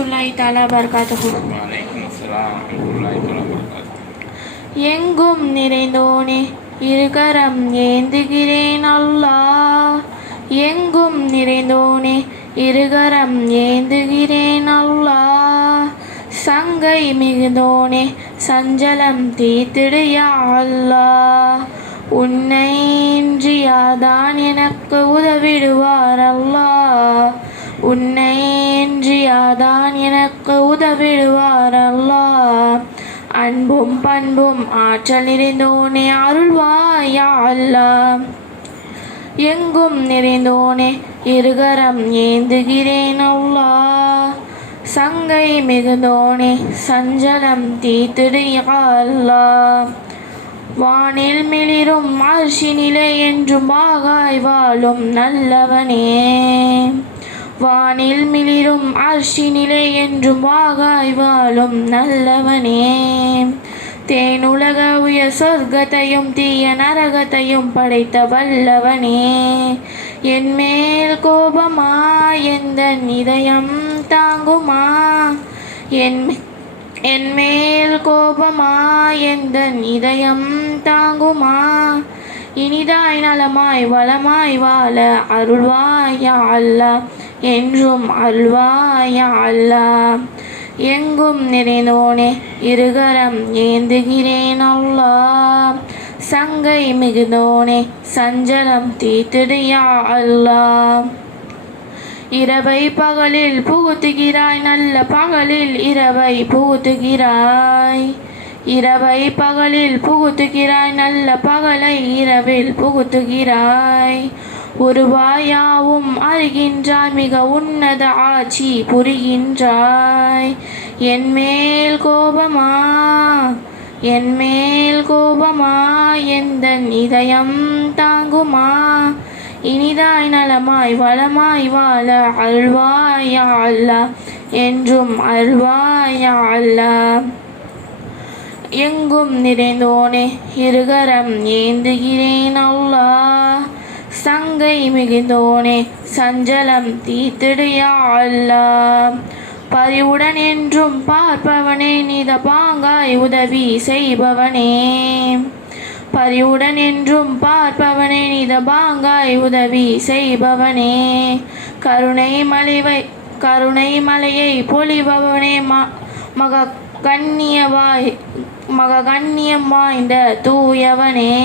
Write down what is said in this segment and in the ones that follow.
வரமத்துல்லாஹி தாலா பர்காத்து எங்கும் நிறைந்தோனே இருகரம் ஏந்துகிறேன் அல்லா எங்கும் நிறைந்தோனே இருகரம் ஏந்துகிறேன் அல்லா சங்கை மிகுந்தோனே சஞ்சலம் தீத்திடுயா அல்லா உன்னை இன்றியாதான் எனக்கு உதவிடுவார் அல்லா உன்னை எனக்கு உதவிடுவார் அன்பும் பண்பும் ஆற்றல் நிறைந்தோனே அருள்வாயா அல்லா. எங்கும் நிறைந்தோனே இருகரம் ஏந்துகிறேன் அல்லா சங்கை மிகுந்தோனே சஞ்சலம் தீத்திடு வானில் மிளிரும் நிலை என்றும் வாகாய் வாழும் நல்லவனே. வானில் மிளிரும் அர்ஷினிலே என்றும் வாகாய் வாழும் நல்லவனே. தேனுலக உயர் சொர்க்கத்தையும் தீய நரகத்தையும் படைத்த வல்லவனே. என் மேல் கோபமா எந்த இதயம் தாங்குமா? என் என் மேல் கோபமா எந்த இதயம் தாங்குமா? இனிதாய் நலமாய் வளமாய் வாழ அருள்வாயா அல்லா. என்றும் அல்வாயா அல்லாஹ் எங்கும் நிறைந்தோனே இருகரம் ஏந்துகிறேன் அல்லாஹ் சங்கை மிகுந்தோனே சஞ்சலம் தீத்திடு அல்லா. அல்லாஹ் இரவை பகலில் புகுத்துகிறாய் நல்ல பகலில் இரவை புகுத்துகிறாய். இரவை பகலில் புகுத்துகிறாய் நல்ல பகலை இரவில் புகுத்துகிறாய். உருவாயாவும் அறிகின்றாய் மிக உன்னத ஆட்சி புரிகின்றாய். என் மேல் கோபமா? என் மேல் கோபமா? எந்த இதயம் தாங்குமா? இனிதாய் நலமாய் வளமாய் வாழ அல்வாயா அல்ல? என்றும் அல்வாயா அல்ல? எங்கும் நிறைந்தோனே இருகரம் ஏந்துகிறேன் அல்லாஹ் சங்கை மிகுந்தோனே சஞ்சலம் தீத்திடு அல்லா பரிவுடன் என்றும் பார்ப்பவனே நித பாங்காய் உதவி செய்பவனே. பரிவுடன் என்றும் பார்ப்பவனே நித பாங்காய் உதவி செய்பவனே. கருணை மலைவை கருணை மலையை பொழிபவனே மா மக கண்ணியவாய் மக கண்ணியம் வாய்ந்த தூயவனே.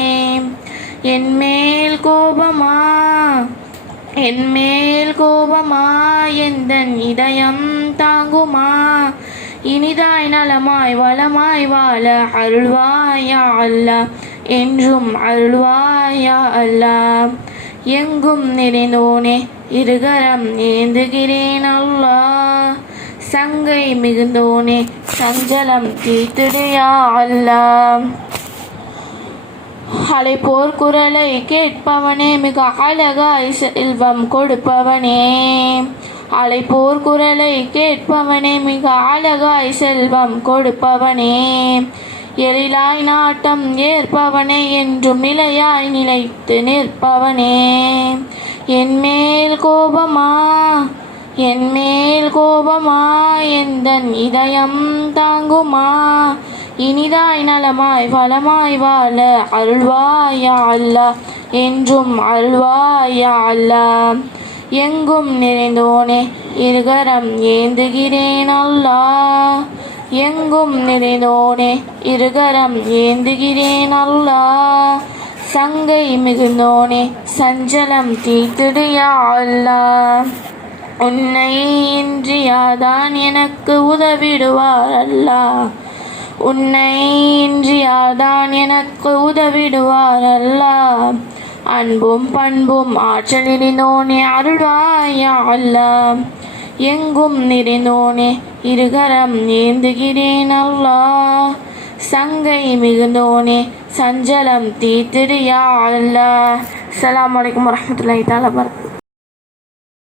என்மேல் கோபமா? என்மேல் கோபமா? எந்த இதயம் தாங்குமா? இனிதாய் நலமாய் வளமாய் வாழ அருள்வாயா அல்லாஹ் என்றும் அருள்வாயா அல்லாஹ் எங்கும் நிறைந்தோனே இருகரம் ஏந்துகிறேன் அல்லா. சங்கை மிகுந்தோனே சஞ்சலம் தீர்த்திடு அல்லா. அழைப்போர் குரலை கேட்பவனே மிக அழகாய் செல்வம் கொடுப்பவனே. அழைப்போர் குரலை கேட்பவனே மிக அழகாய் செல்வம் கொடுப்பவனே. எழிலாய் நாட்டம் ஏற்பவனே என்றும் நிலையாய் நிலைத்து நிற்பவனே. என் மேல் கோபமா? என் மேல் கோபமா? எந்த இதயம் தாங்குமா? இனிதாய் நலமாய் வளமாய் வாழ அருள்வாயா அல்லாஹ் என்றும் அருள்வாயா அல்லாஹ் எங்கும் நிறைந்தோனே இருகரம் ஏந்துகிறேன் அல்லா. எங்கும் நிறைந்தோனே இருகரம் ஏந்துகிறேன் அல்லா. சங்கை மிகுந்தோனே சஞ்சலம் தீர்த்திடு அல்லா. உன்னை இன்றியாதான் எனக்கு உதவிடுவார் அல்லா. உன்னை இன்றியாதான் எனக்கு உதவிடுவார் அல்லாஹ் அன்பும் பண்பும் ஆற்றல் நிறைந்தோனே அருள்வாயா அல்லா. எங்கும் நிறைந்தோனே இருகரம் ஏந்துகிறேன் அல்லா. சங்கை மிகுந்தோனே சஞ்சலம் தீத்திரியா யா அல்லாஹ் வலைக்கம் வரமத்துல இதால தஆலா